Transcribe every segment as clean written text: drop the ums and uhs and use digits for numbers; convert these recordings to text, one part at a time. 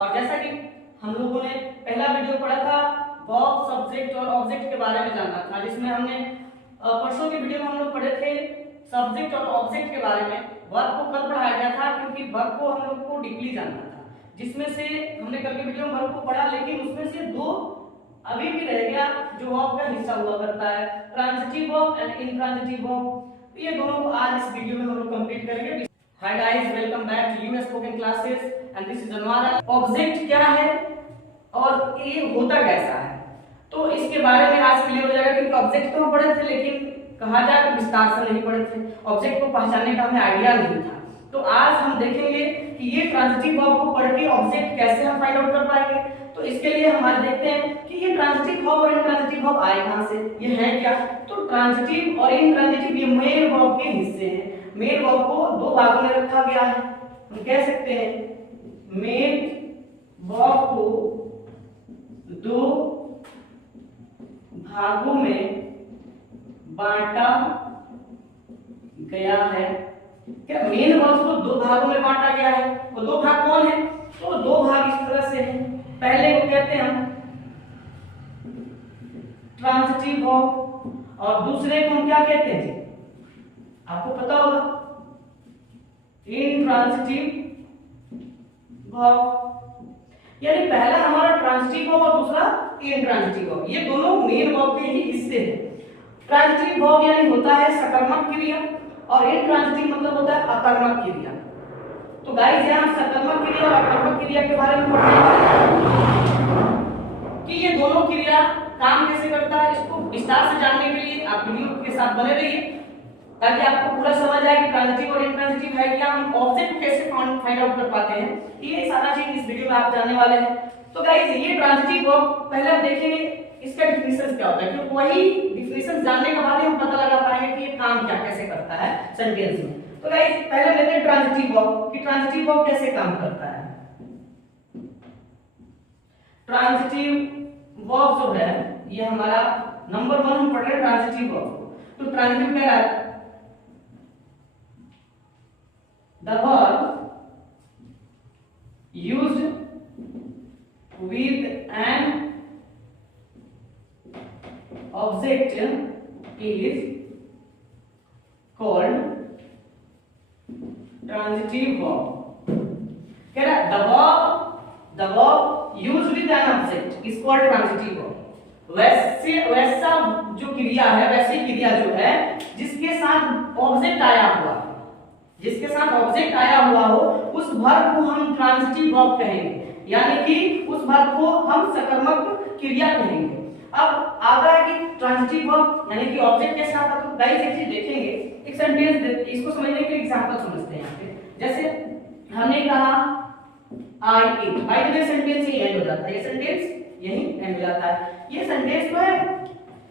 और जैसा कि हम लोगों ने पहला वीडियो पढ़ा था वर्ब सब्जेक्ट और ऑब्जेक्ट के बारे में जानना था, जिसमें हमने परसों के वीडियो में हम लोग पढ़े थे सब्जेक्ट और ऑब्जेक्ट के बारे में। वर्ब को कल पढ़ाया गया था क्योंकि वर्ब को हम लोग को डीपली जानना था, जिसमें से हमने कल के वीडियो में वर्ब को पढ़ा, लेकिन उसमें से दो अभी भी रह गया जो वर्ब का हिस्सा हुआ करता है, transitive verb and intransitive verb. ये दोनों को आज इस वीडियो में हम लोग कंप्लीट करेंगे। Hi guys, welcome back to us spoken classes and this is Anwara. Object क्या है और ये होता कैसा है, तो इसके बारे में आज क्लियर हो जाएगा। क्योंकि ऑब्जेक्ट तो हम पढ़े थे, लेकिन कहा जाए तो विस्तार से नहीं पढ़े थे, ऑब्जेक्ट को पहचानने का हमें आइडिया नहीं था। तो आज हम देखेंगे कि ये ट्रांजिटिव वर्ब को पढ़ के ऑब्जेक्ट कैसे हम फाइंड आउट कर पाएंगे। तो इसके लिए हमारे देखते हैं कि ये ट्रांजिटिव वर्ब और इंट्रांजिटिव वर्ब आए कहां से, ये है क्या। तो ट्रांजिटिव और इंट्रांजिटिव ये मेन वर्ब के हिस्से हैं। मेन वर्ब को दो भागों में रखा गया है। हम कह सकते हैं मेन वर्ब को दो भागों में बांटा गया है। क्या मेन वर्ब को दो भागों में बांटा गया है? वो दो भाग कौन है? तो दो भाग इस तरह से हैं। पहले को कहते हैं हम ट्रांजिटिव वर्ब और दूसरे को हम क्या कहते हैं जी, आपको पता होगा, इंट्रांजिटिव वर्ब। यानी पहला हमारा ट्रांजिटिव वर्ब और दूसरा इंट्रांजिटिव वर्ब, ये दोनों मेन वर्ब के ही हिस्से हैं। ट्रांजिटिव वर्ब यानी होता है सकर्मक क्रिया और इंट्रांजिटिव मतलब होता है अकर्मक क्रिया। तो गाइस यहां सकर्मक क्रिया और अकर्मक क्रिया के बारे में पढ़ना कि ये दोनों क्रिया काम कैसे करता है। इसको विस्तार से जानने के लिए आप वीडियो के साथ बने रहिए, ताकि आपको पूरा समझ आए कि ट्रांजिटिव और इंट्रांजिटिव है क्या, हम ऑब्जेक्ट कैसे फाइंड आउट कर पाते हैं। ये सारा चीज इस वीडियो में आप जानने वाले हैं। तो गाइस ये ट्रांजिटिव वर्ब पहले हम देखेंगे इसका डिफिनेशन क्या होता है, क्योंकि वही डिफिनेशन जानने के बाद ही हम पता लगा पाएंगे कि ये काम क्या कैसे करता है सेंटेंस में। तो गाइस पहले लेते हैं ट्रांजिटिव वर्ब कि ट्रांजिटिव वर्ब कैसे काम करता है। ट्रांजिटिव वर्ब जो है ये हमारा नंबर 1 हम पढ़ रहे हैं ट्रांजिटिव वर्ब। तो ट्रांजिटिव क्या है? The verb used with an object is called transitive verb. कह रहा है the verb used with an object is called transitive verb. वैसा जो क्रिया है, वैसी क्रिया जो है जिसके साथ ऑब्जेक्ट आया हुआ, जिसके साथ ऑब्जेक्ट आया हुआ हो, उस वर्ब को हम ट्रांजिटिव वर्ब कहेंगे, यानी कि उस वर्ब को हम सकर्मक क्रिया कहेंगे। अब आता है कि ट्रांजिटिव वर्ब यानी कि ऑब्जेक्ट के साथ, तो गाइस एक चीज देखेंगे, एक सेंटेंस इसको समझने के लिए एग्जांपल समझते हैं यहां पे। जैसे हमने कहा आई ईट, बाय द वे सेंटेंस यही एंड हो जाता है, ये सेंटेंस यही एंड हो जाता है। ये सेंटेंस तो है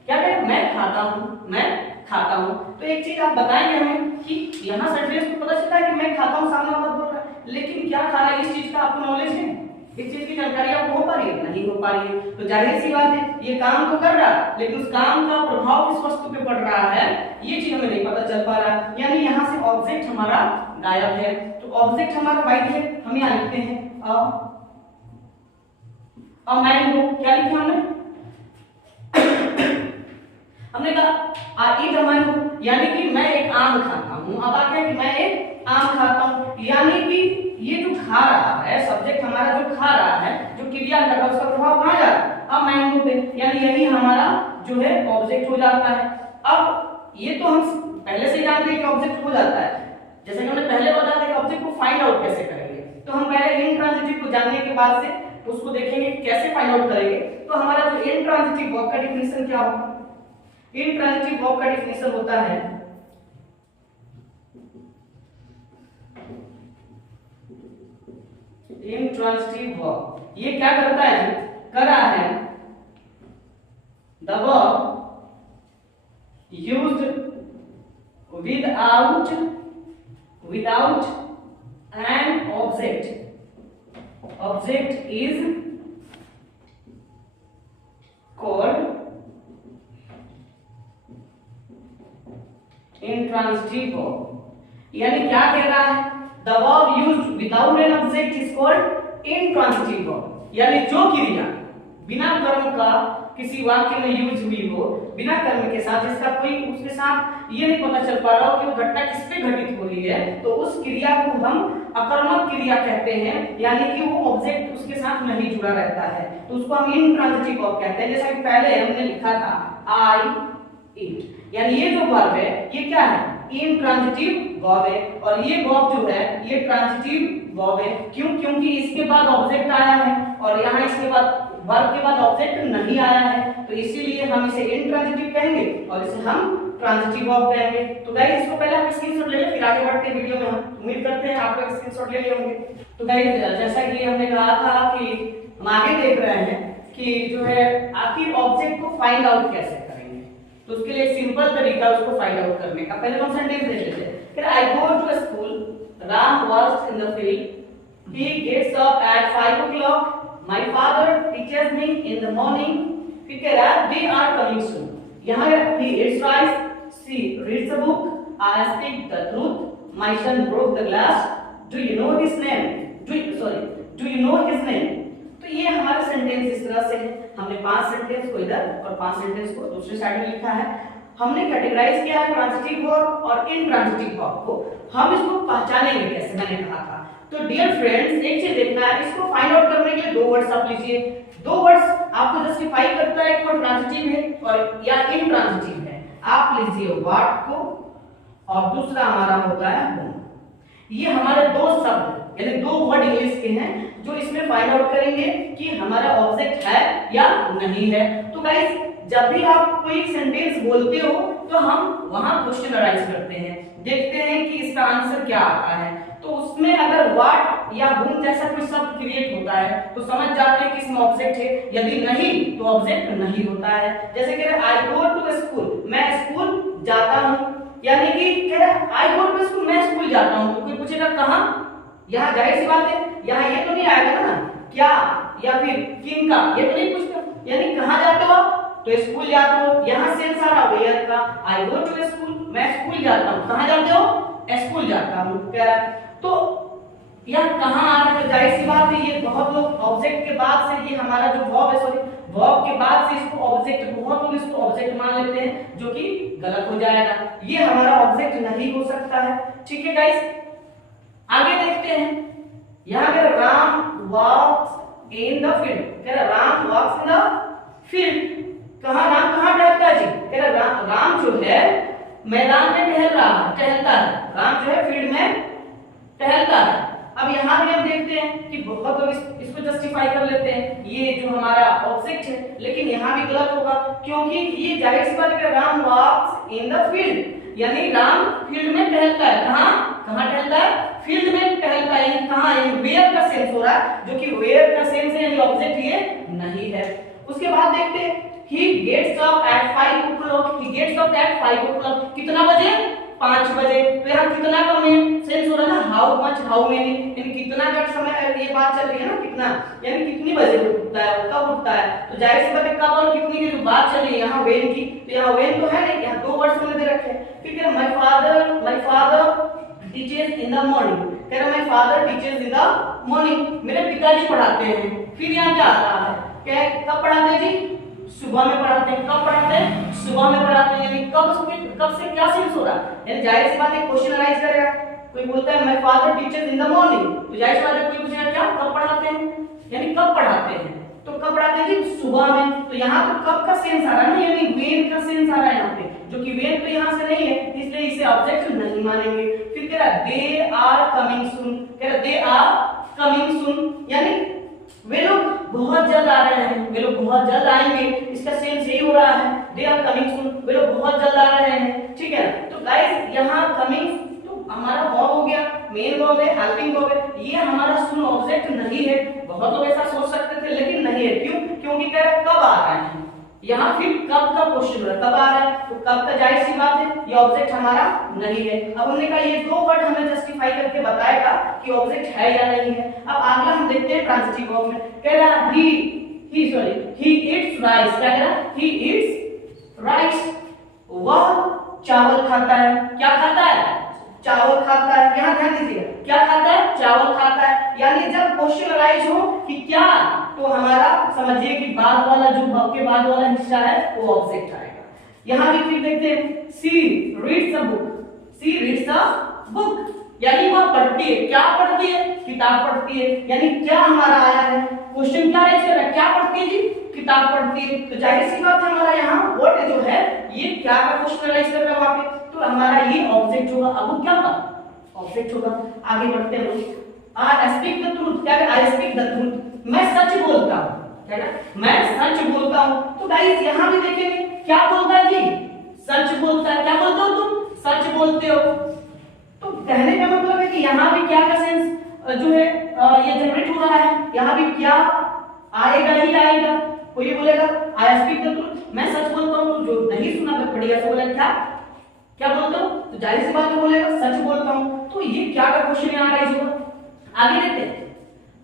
क्या है, मैं खाता हूं, मैं खाता हूं। तो एक चीज आप बताएंगे हमें कि यहां सेंटेंस को पता चलता है कि मैं खाता हूं, सामने वाला बोल रहा है, लेकिन क्या खा रहा है इस चीज का आपको नॉलेज है, इस चीज की जानकारी आपको हो पा रही है? नहीं हो पा रही है। तो जाहिर सी बात है ये काम तो कर रहा है, लेकिन उस काम का प्रभाव किस वस्तु पे पड़ रहा है ये चीज हमें नहीं पता चल पा रहा है। यानी यहां से ऑब्जेक्ट हमारा गायब है। तो ऑब्जेक्ट हमारा वाइट है, हम यहां लिखते हैं अ मैंगो। क्या लिखा हमने कहा आई ईट अ मैंगो, यानी कि मैं एक आम खाता हूं। अब आता है कि मैं एक आम खाता हूं, यानी कि ये जो खा रहा है, सब्जेक्ट हमारा जो खा रहा है, जो क्रिया कर रहा है, उसका प्रभाव कहां जा रहा है? अ मैंगो पे, यानी यही हमारा जो है ऑब्जेक्ट हो जाता है। अब ये तो हम पहले से जानते हैं कि ऑब्जेक्ट हो जाता है, जैसे कि हमने पहले बताया था कि ऑब्जेक्ट को फाइंड आउट कैसे करेंगे। तो हम पहले इंट्रांजिटिव को जानने के बाद से उसको देखेंगे कैसे फाइंड आउट करेंगे। तो हमारा जो इंट्रांजिटिव वर्ब का डिफिनेशन क्या होगा? इंट्रांजिटिव वर्ब का डिफिनेशन होता है इंट्रांजिटिव वर्ब ये क्या करता है, कर रहा है the verb used without an object is called intransitive verb. यानी क्या कह रहा है, the verb used without an object is called intransitive verb, यानी जो क्रिया बिना कर्म का किसी वाक्य में यूज हुई हो, बिना कर्म के साथ, जिसका कोई उसके साथ ये नहीं पता चल पा रहा हो कि वो घटना किस पे घटित हो रही है, तो उस क्रिया को हम अकर्मक क्रिया कहते हैं, यानी कि वो ऑब्जेक्ट उसके साथ नहीं जुड़ा रहता है, तो उसको हम इंट्रांजिटिव वर्ब कहते हैं। जैसा कि पहले हमने लिखा था आई ईट, यानी ये जो वर्ब है ये क्या है, इंट्रांजिटिव वर्ब है, और ये वर्ब जो है ये ट्रांजिटिव वर्ब है। क्यों? क्योंकि इसके बाद ऑब्जेक्ट आया है और यहाँ इसके बाद वर्ब के बाद ऑब्जेक्ट नहीं आया है, तो इसीलिए हम इसे इंट्रांजिटिव कहेंगे और इसे हम ट्रांजिटिव वर्ब कहेंगे। तो गाइस इसको पहले हम स्क्रीनशॉट ले लें, फिर आगे बढ़ते हैं वीडियो में। हम उम्मीद करते हैं आप लोग स्क्रीनशॉट ले लिए होंगे। तो गाइस जैसा कि हमने कहा था कि हम आगे देख रहे हैं कि जो है आखिर ऑब्जेक्ट को फाइंड आउट कैसे करेंगे, तो उसके लिए एक सिंपल तरीका उसको फाइंड आउट करने का। पहले हम सेंटेंस देख लेते हैं। फिर I go to school, Ram works in the field, he gets up at 5 o'clock, my father teaches me in the morning, फिर कह रहा है they are coming soon, यहाँ he eats rice, she reads a book, I speak the truth, my son broke the glass, do you know his name, do you know his name। तो ये हमारा sentence इस तरह से है। हमने 5 sentence को इधर और 5 सेंटेंस को दूसरे साइड में लिखा है। हमने कैटेगराइज किया है ट्रांजिटिव वर्ब और इनट्रांजिटिव वर्ब को। हम इसको पहचानेंगे कैसे, मैंने कहा था। तो डियर फ्रेंड्स एक चीज देखना है, इसको फाइंड आउट करने के लिए 2 वर्ड्स आप लीजिए। 2 वर्ड्स आपको जस्टिफाई करता है कि वो ट्रांजिटिव है और या इनट्रांजिटिव है। आप लीजिए व्हाट को और दूसरा हमारा होता है whom। ये हमारे 2 शब्द यानी 2 वर्ड इंग्लिश के हैं जो इसमें फाइंड आउट करेंगे कि हमारा ऑब्जेक्ट है या नहीं है। तो गाइस जब भी आप कोई सेंटेंस बोलते हो तो हम वहां क्वेश्चन अराइज करते हैं, देखते हैं कि इसका आंसर क्या आता है। तो उसमें अगर व्हाट या whom जैसा कोई शब्द क्रिएट होता है तो समझ जाते हैं कि इसमें ऑब्जेक्ट है, यदि नहीं तो ऑब्जेक्ट नहीं होता है। जैसे कह रहे आई गो टू स्कूल, मैं स्कूल जाता हूं, यानी कि कह रहे आई गो टू स्कूल, मैं स्कूल जाता हूं। तो कोई पूछेगा कहां, यहाँ जाहिर सी बात है यहाँ ये तो नहीं आएगा ना क्या या फिर किन का, ये तो नहीं पूछता, यानी कहां जाते हो तो स्कूल जाते हो। यहाँ सेंस आ रहा वेयर का, आई गो टू स्कूल, मैं स्कूल जाता हूं। कहां जाते हो, स्कूल जाता हूं कह रहा है। तो यह कहां आ रहा है, जाहिर सी बात है ये बहुत लोग ऑब्जेक्ट के बाद से, ये हमारा जो वर्ब है सॉरी वर्ब के बाद से इसको ऑब्जेक्ट, बहुत लोग इसको ऑब्जेक्ट मान लेते हैं जो कि गलत हो जाएगा। ये हमारा ऑब्जेक्ट नहीं हो सकता है। ठीक है गाइस आगे देखते हैं। यहाँ कह रहा राम वॉक्स इन द फील्ड, कह रहा राम वॉक्स इन द फील्ड। कहां राम कहां टहलता है जी, कह रहा राम जो है मैदान में टहलता है। राम जो है फील्ड में टहलता है। अब यहाँ भी हम देखते हैं कि बहुत लोग इसको जस्टिफाई कर लेते हैं, ये जो हमारा ऑब्जेक्ट है, लेकिन यहाँ भी गलत होगा क्योंकि ये जाहिर सी बात है राम वॉक्स इन द फील्ड, यानी राम फील्ड में टहलता है। कहां टहलता है, फील्ड में टहलता है। कहां, वेयर का सेंस हो रहा है, जो कि वेयर का सेंस है यानी ऑब्जेक्ट ये नहीं है। उसके बाद देखते हैं he gets up at 5 o'clock, he gets up at 5 o'clock, कितना बजे, 5 बजे। तो यहाँ कितना का सेंस हो रहा है ना, हाउ मच हाउ मेनी, यानी कितना का समय ये बात चल रही है ना, कितना यानी कितनी बजे उठता है, कब उठता है। तो जाहिर सी बात है कब और कितनी की जो बात चल रही है यहाँ वेन की, तो यहाँ वेन तो है नहीं, यहाँ 2 वर्ड्स मैंने दे रखे हैं। फिर कह my father teachers in the morning, कह रहा my father teachers in the morning, मेरे पिताजी पढ़ाते हैं। फिर यहाँ क्या आ रहा है, क्या कब पढ़ाते हैं जी, सुबह में पढ़ाते हैं। कब पढ़ाते हैं, सुबह में पढ़ाते हैं। यानी कब से क्या सेंस हो रहा है, यानी जाहिर सी बात है क्वेश्चन अराइज करेगा। कोई बोलता है my father teachers in the morning, तो जाहिर सी बात है कोई पूछेगा क्या कब पढ़ाते हैं, यानी कब पढ़ाते हैं। तो कब पढ़ाते हैं जी, सुबह में। तो यहाँ तो कब का सेंस आ रहा है ना, यानी वेन का सेंस आ रहा है यहाँ पे, जो कि वेन तो यहाँ से नहीं है, इसलिए इसे ऑब्जेक्ट नहीं मानेंगे। फिर कह रहा दे आर कमिंग सून, कह रहा दे आर कमिंग सून, यानी वे लोग बहुत जल्द आ रहे हैं, वे लोग बहुत जल्द आएंगे। इसका सेंस यही हो रहा है, दे आर कमिंग सून, वे लोग बहुत जल्द आ रहे हैं। ठीक है, तो गाइस यहाँ कमिंग तो हमारा वर्ब हो गया, मेन वर्ब है, हेल्पिंग वर्ब है, ये हमारा सून ऑब्जेक्ट नहीं है। बहुत लोग ऐसा सोच सकते थे लेकिन नहीं है। क्यों, क्योंकि कह रहा कब आ रहे हैं, यहाँ फिर कब का क्वेश्चन हो रहा है, कब आ रहा है, तो कब का जाहिर सी बात है ये ऑब्जेक्ट हमारा नहीं है। अब हमने कहा ये 2 वर्ड हमें जस्टिफाई करके बताएगा कि ऑब्जेक्ट है या नहीं है। अब अगला हम देखते हैं ट्रांजिटिव वर्ब में। कह रहा ही ईट्स राइस, क्या कह रहा, ही ईट्स राइस, वह चावल खाता है। क्या खाता है, चावल खाता है, यहाँ ध्यान दीजिएगा, क्या खाता है, चावल खाता है। यानी जब क्वेश्चन अराइज हो कि क्या, तो हमारा समझिए कि बाद वाला जो वर्ब के बाद वाला हिस्सा है वो ऑब्जेक्ट आएगा। यहाँ भी फिर देखते हैं, she reads a book, she reads a book, यानी वह पढ़ती है, क्या पढ़ती है, किताब पढ़ती है। यानी क्या हमारा आया है, क्वेश्चन क्या राइज कर रहा है, क्या पढ़ती है जी, किताब पढ़ती है। तो जाहिर सी बात है हमारा यहाँ व्हाट जो है ये क्या का क्वेश्चन राइज कर रहा है वहां पे, तो हमारा ये ऑब्जेक्ट होगा। अब वो क्या होगा, ऑब्जेक्ट होगा। आगे बढ़ते हैं, आई स्पीक द ट्रूथ, क्या है, आई स्पीक द ट्रूथ, मैं सच बोलता हूँ, क्या है, मैं सच बोलता हूँ। तो गाइस यहाँ भी देखेंगे क्या बोलता है जी, सच बोलता है। क्या बोलते हो तुम, सच बोलते हो। तो कहने का मतलब है कि यहाँ भी क्या का सेंस जो है ये जनरेट हो रहा है, यहाँ भी क्या आएगा ही आएगा। कोई बोलेगा आई स्पीक द ट्रूथ, मैं सच बोलता हूँ, तो जो नहीं सुना बढ़िया से बोला क्या, क्या बोलता हूँ, तो जाहिर सी बात है बोलेगा सच बोलता हूँ। तो ये क्या का क्वेश्चन यहाँ राइज होगा। आगे देखते हैं,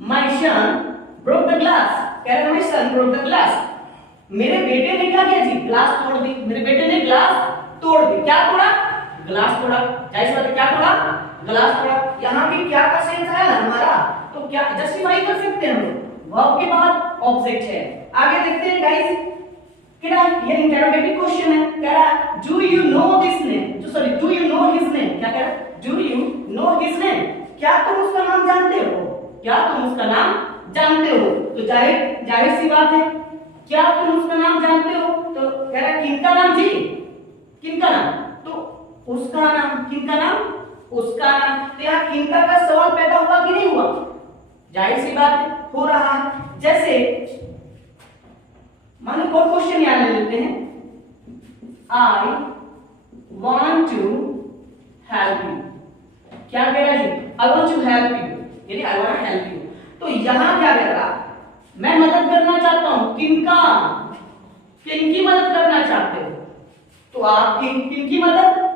my son broke the glass, कह रहा है my son broke the glass, मेरे बेटे ने क्या किया जी, ग्लास तोड़ दी, मेरे बेटे ने ग्लास तोड़ दी। क्या तोड़ा, ग्लास तोड़ा। जाहिर सी बात है क्या तोड़ा, ग्लास तोड़ा। यहाँ भी क्या का सेंस आया ना हमारा, तो क्या जस्टिफाई कर सकते हैं हम लोग, वर्ब के बाद ऑब्जेक्ट है। आगे देखते हैं गाइस, कह रहा है ये इंटरोगेटिव क्वेश्चन है, कह रहा है do you know this name, sorry do you know his name, क्या कह रहा है, do you know his name, क्या तुम उसका नाम जानते हो, क्या तुम उसका नाम जानते हो। तो जाहिर सी बात है, क्या तुम उसका नाम जानते हो, तो कह रहा है किनका नाम जी, किनका नाम, तो उसका नाम, किनका नाम, उसका नाम। तो यहाँ किनका का सवाल पैदा हुआ कि नहीं हुआ, जाहिर सी बात हो रहा है। जैसे मान लो कोई क्वेश्चन यहाँ ले लेते हैं, I want to help you, क्या कह रहा है जी, I want to help you, यानी आई वांट हेल्प यू। तो यहाँ क्या कह रहा, मैं मदद करना चाहता हूं, किनका, किनकी मदद करना चाहते हो, तो आपकी, किनकी मदद,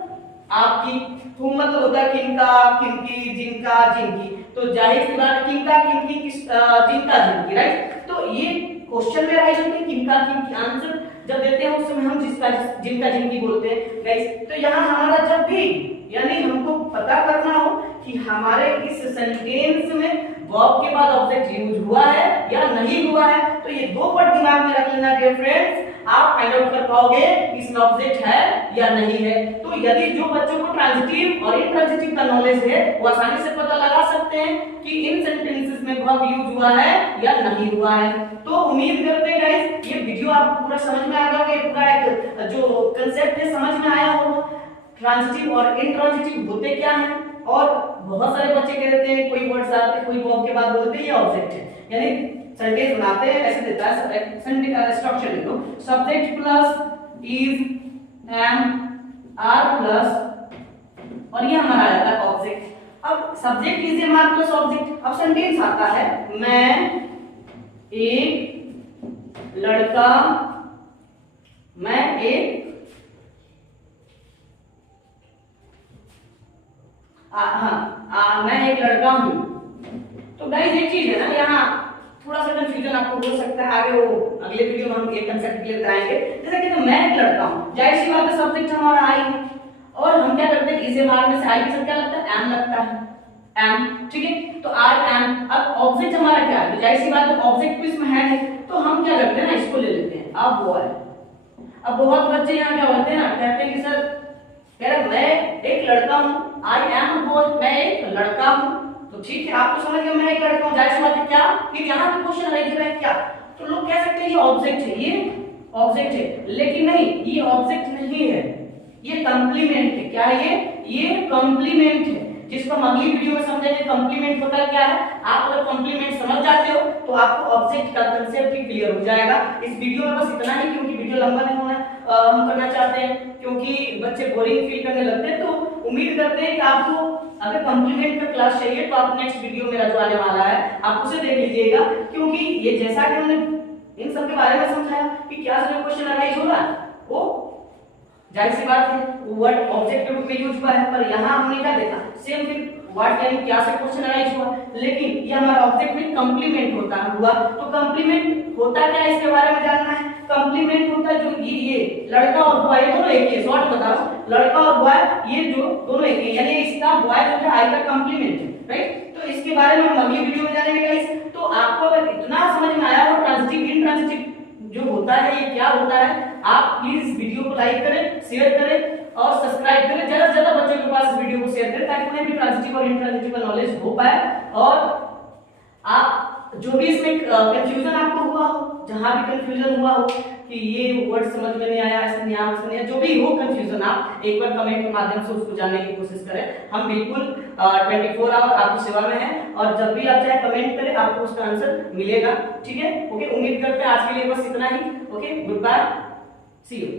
आपकी, तो मतलब होता है किनका, किनकी, जिनका, जिनकी। तो जाहिर सी बात किनका, किनकी, किस, जिनका, जिनकी, राइट। तो ये क्वेश्चन में राइट होते हैं किनका, किनकी, आंसर जब देते हैं उस समय हम जिसका, जिनका, जिनकी बोलते हैं गाइस। तो यहाँ हमारा जब भी यानी हमको पता करना हो कि हमारे इस सेंटेंस में वर्ब के बाद ऑब्जेक्ट यूज हुआ है या नहीं हुआ है, तो ये दो वर्ड दिमाग में रख लेना डियर फ्रेंड्स, आप फाइंड आउट कर पाओगे इसमें ऑब्जेक्ट है या नहीं है। तो यदि जो बच्चों को ट्रांजिटिव और इंट्रांजिटिव का नॉलेज है वो आसानी से पता लगा सकते हैं कि इन सेंटेंसेस में वर्ब यूज हुआ है या नहीं हुआ है। तो उम्मीद करते हैं गाइस ये वीडियो आपको पूरा समझ में आ गया होगा, पूरा एक जो कांसेप्ट है समझ में आया होगा, ट्रांजिटिव और इंट्रांजिटिव होते क्या हैं। और बहुत सारे बच्चे कह देते हैं कोई वर्ड्स आते हैं कोई वर्ब के बाद बोलते हैं ये ऑब्जेक्ट है, यानी सेंटेंस बनाते हैं ऐसे देता है सेंटेंस स्ट्रक्चर लिख लो, subject plus is am are plus और ये हमारा आ जाता है ऑब्जेक्ट। अब subject is am are plus object, अब सेंटेंस आता है मैं एक लड़का, मैं एक मैं एक लड़का हूं। तो गाइस एक चीज है ना, यहाँ थोड़ा सा कंफ्यूजन आपको हो सकता है, आगे वो अगले वीडियो में हम एक कांसेप्ट क्लियर कराएंगे। जैसे कि मैं एक लड़का हूं, जाहिर सी बात है सब्जेक्ट हमारा आई है और हम क्या करते हैं इसे मारने से आई के साथ क्या लगता है एम लगता है, एम, ठीक है। तो आई एम, अब ऑब्जेक्ट हमारा क्या है, जाहिर सी बात है ऑब्जेक्ट भी इसमें है नहीं, तो हम क्या करते हैं ना इसको ले लेते हैं अब बॉय। अब बहुत बच्चे यहाँ क्या बोलते हैं ना, कहते हैं कि सर कह रहे मैं एक लड़का हूं, आई एम बॉय, मैं एक लड़का हूं। तो ठीक है आप तो समझ गए मैं एक लड़का हूं, जाहिर सी बात है क्या, फिर यहाँ पे क्वेश्चन राइज है क्या, तो लोग कह सकते हैं ये ऑब्जेक्ट है, ये ऑब्जेक्ट है, लेकिन नहीं ये ऑब्जेक्ट नहीं है, ये कॉम्प्लीमेंट है। क्या है ये कॉम्प्लीमेंट है, जिसको हम अगली वीडियो में समझेंगे कॉम्प्लीमेंट होता क्या है। आप अगर कॉम्प्लीमेंट समझ जाते हो तो आपको ऑब्जेक्ट का कांसेप्ट भी क्लियर हो जाएगा। इस वीडियो में बस इतना ही, क्योंकि वीडियो लंबा नहीं होना हम करना चाहते हैं, क्योंकि बच्चे बोरिंग फील करने लगते हैं। तो उम्मीद करते हैं कि आपको अगर कॉम्प्लीमेंट का क्लास चाहिए तो आप नेक्स्ट वीडियो मेरा जो आने वाला है आप उसे देख लीजिएगा, क्योंकि ये जैसा कि हमने इन सब के बारे में समझाया कि क्या जो क्वेश्चन अराइज होगा वो जाहिर सी बात है वर्ड ऑब्जेक्ट के रूप में यूज हुआ है, पर यहाँ हमने क्या देखा सेम फिर व्हाट यानी क्या से क्वेश्चन अराइज हुआ, लेकिन ये हमारा ऑब्जेक्ट में कंप्लीमेंट होता हुआ, तो कंप्लीमेंट होता क्या है इसके बारे में जानना है। कंप्लीमेंट होता है जो ये लड़का और बॉय दोनों एक ही है, शॉर्ट बता रहा हूं, लड़का और बॉय ये जो दोनों एक ही है, यानी इसका बॉय जो है आई का कंप्लीमेंट है, राइट। तो इसके बारे में हम अगली वीडियो में जानेंगे गाइस। तो आपको अगर इतना समझ में आया हो ट्रांजिटिव इंट्रांजिटिव जो होता है ये क्या होता है, आप प्लीज इस वीडियो को लाइक करें, शेयर करें और सब्सक्राइब करें, ज्यादा से ज्यादा बच्चों के पास इस वीडियो को शेयर करें ताकि उन्हें भी ट्रांजिटिव और इंट्रांजिटिव का नॉलेज हो पाए। और आप जो भी इसमें कंफ्यूजन आपको हुआ हो, जहां भी कंफ्यूजन हुआ हो कि ये वर्ड समझ में नहीं आया, ऐसे नहीं आया, वैसे नहीं आया, जो भी हो कंफ्यूजन, आप एक बार कमेंट के माध्यम से उसको जानने की कोशिश करें। हम बिल्कुल 24 आवर आपकी सेवा में हैं और जब भी आप चाहे कमेंट करें आपको उसका आंसर मिलेगा, ठीक है। ओके, उम्मीद करते हैं आज के लिए बस इतना ही। Okay, good bye, see you.